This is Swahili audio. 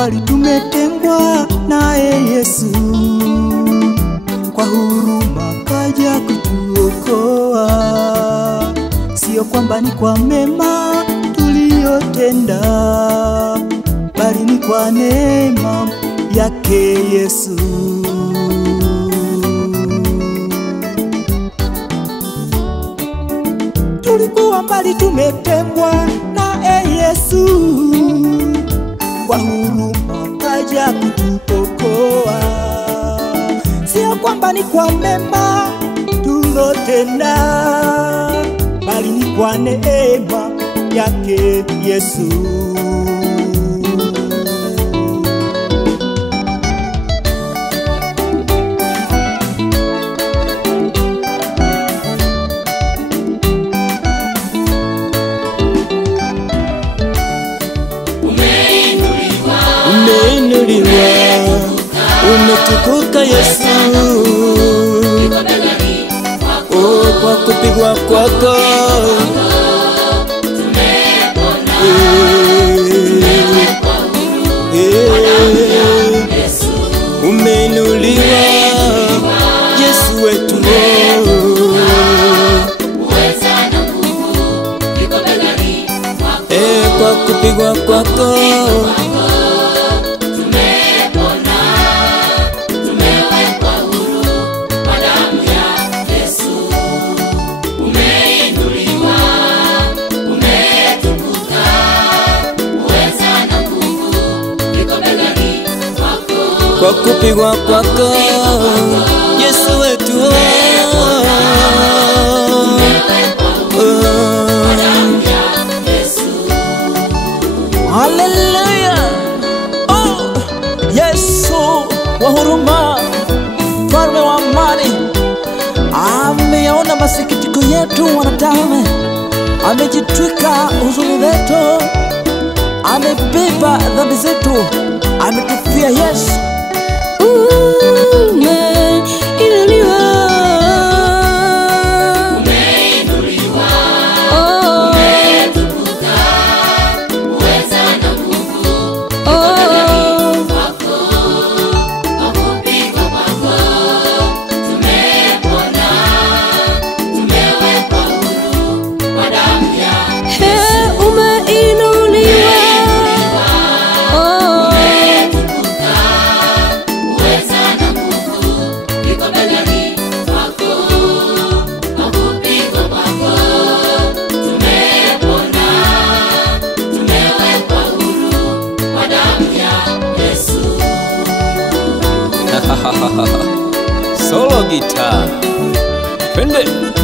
bali tumetengwa naye Yesu. Kwa huruma kaja kutuokoa, sio kwamba ni kwa mema tuliyotenda, bali ni kwa neema yake Yesu. Tulikuwa mbali tumetengwa naye Yesu, kwa huruma kaja kutuokoa, sio kwamba ni kwa mema tulotenda, bali ni kwa neema yake Yesu. Umetukuka Yesu, oh, kwa kupigwa kwako umeinuliwa Yesu wetu, kwa kupigwa kwako kwa kupigwa kwako Yesu wetu, haleluya. Oh, Yesu wa huruma, mfalme wa amani, ameyaona masikitiko yetu wanadamu, amejitwika huzuni zetu, amebeba dhambi zetu, ametufia Yesu. Solo guitar, twende.